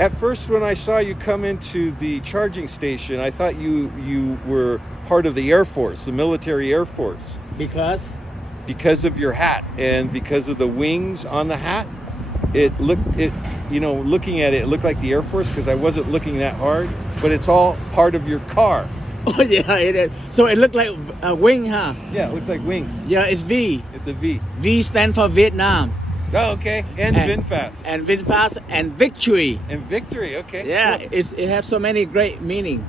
At first, when I saw you come into the charging station, I thought you were part of the Air Force, the military Air Force. Because of your hat and because of the wings on the hat. Looking at it, it looked like the Air Force because I wasn't looking that hard, but it's all part of your car. Oh yeah, it is. So it looked like a wing, huh? Yeah, it looks like wings. Yeah, it's V. It's a V. V stands for Vietnam. Oh, okay. And VinFast. And VinFast and victory. And victory, okay. Yeah, cool. it has so many great meaning.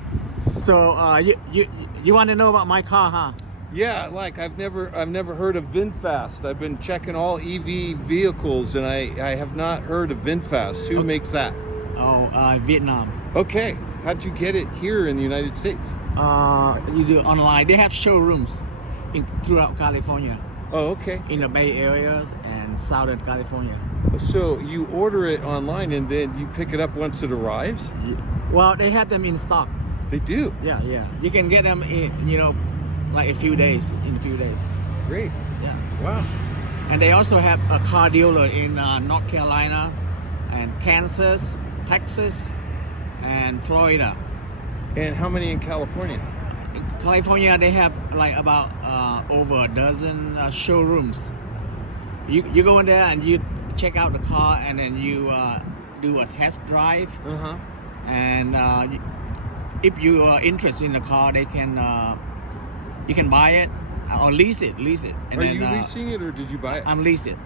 So you want to know about my car, huh? Yeah, like I've never heard of VinFast. I've been checking all EV vehicles and I have not heard of VinFast. Who makes that? Oh, Vietnam. Okay. How'd you get it here in the United States? You do online. They have showrooms throughout California. Oh, okay. In the Bay Areas and Southern California. So you order it online and then you pick it up once it arrives? Well, they have them in stock. They do? Yeah. You can get them in, like in a few days. Great. Yeah. Wow. And they also have a car dealer in North Carolina and Kansas, Texas, and Florida. And how many in California? In California, they have like about over a dozen showrooms. You go in there and you check out the car, and then you do a test drive. And if you are interested in the car, they can you can buy it or lease it. And Are you leasing it or did you buy it? I'm leasing it.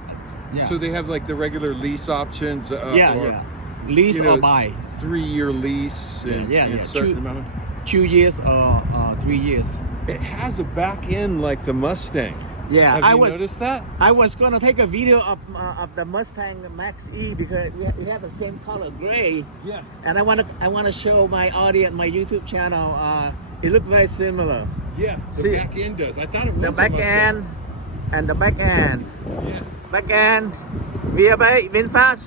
Yeah. So they have like the regular lease options. Yeah. Lease or buy. 3-year lease. And certain amount. 2 years or 3 years. It has a back end like the Mustang. Yeah, Have you noticed that? I was gonna take a video of the Mustang Mache E because we have the same color, gray. Yeah. And I wanna show my audience, my YouTube channel. It looked very similar. Yeah. The back end does. I thought it was the back end and the back end. Yeah. Back end, VF8 VinFast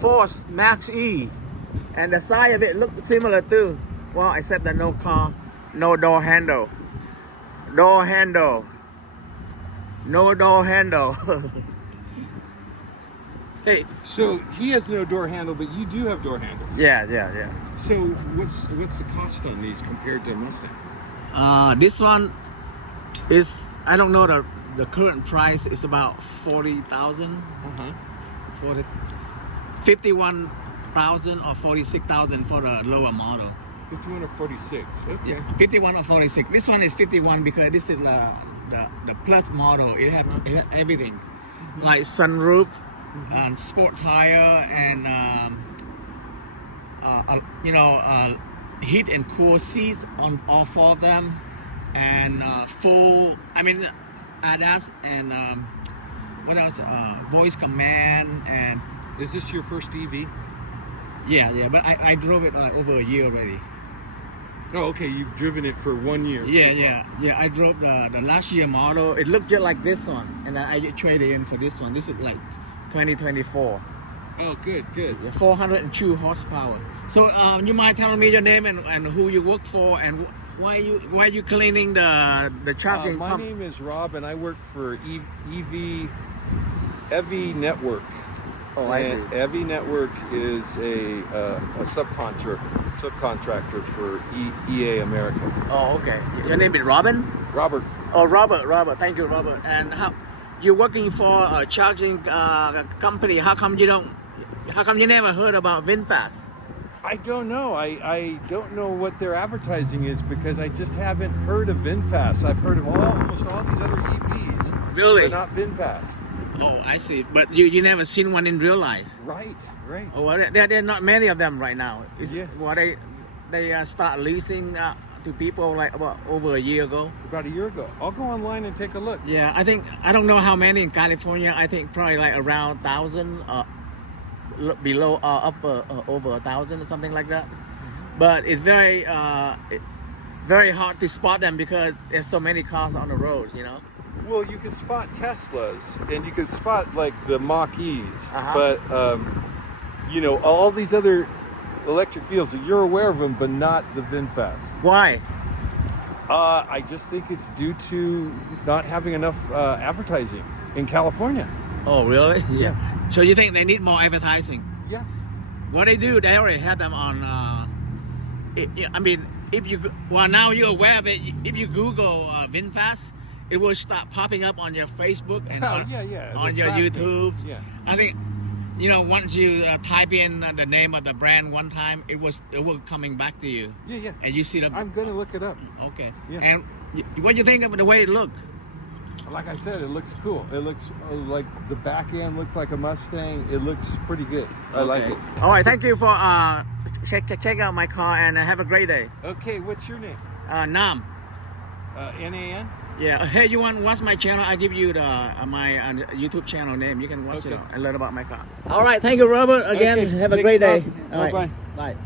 Ford Mache E, and the side of it looked similar too. Well, except that no door handle. No door handle. Hey. So he has no door handle, but you do have door handles. Yeah. So what's the cost on these compared to Mustang? This one is, I don't know the current price is about 40,000. 51,000 or 46,000 for the lower model. 51 or 46. Okay. Yeah, 51 or 46. This one is 51 because this is the plus model. It have everything, like sunroof, and sport tire, and heat and cool seats on all 4 of them, and ADAS and what else? Voice command. And is this your first EV? Yeah, but I drove it over a year already. Oh, okay. You've driven it for 1 year. Yeah. I drove the last year model. It looked just like this one, and I traded in for this one. This is like 2024. Oh, good. Yeah, 402 horsepower. So you mind telling me your name and who you work for, and why you cleaning the charging my pump? My name is Rob, and I work for EV Network. Oh, I see. EV Network is a subcontractor for EA America. Oh, okay. Your name is Robin? Robert. Oh, Robert. Thank you, Robert. And how you're working for a charging company? How come you never heard about VinFast? I don't know. I don't know what their advertising is because I just haven't heard of VinFast. I've heard of almost all these other EVs. Really? But not VinFast. Oh, I see. But you never seen one in real life? Right. Oh, well, there are not many of them right now. Yeah. Well, they start leasing to people like about over a year ago. About a year ago. I'll go online and take a look. Yeah, I don't know how many in California. I think probably like around 1,000, below over 1,000 or something like that. But it's very hard to spot them because there's so many cars on the road, Well, you can spot Teslas and you can spot like the Mache E's, but all these other electric vehicles, you're aware of them, but not the VinFast. Why? I just think it's due to not having enough advertising in California. Oh, really? Yeah. So you think they need more advertising? Yeah. What they do, they already have them on. I mean, if you now you're aware of it. If you Google VinFast, it will start popping up on your Facebook and on your YouTube. Yeah. I think once you type in the name of the brand one time, it will coming back to you. Yeah. And you see them. I'm gonna look it up. Okay. Yeah. And what do you think of the way it look? Like I said, it looks cool. It looks like the back end looks like a Mustang. It looks pretty good. I like it. All right, thank you for check out my car and have a great day. Okay, what's your name? Nam. N-A-N? Yeah. Hey, you want to watch my channel? I give you my YouTube channel name. You can watch it and learn about my car. All right, thank you, Robert. Again, Okay, have a next great day. stop. All right, Bye-bye. bye.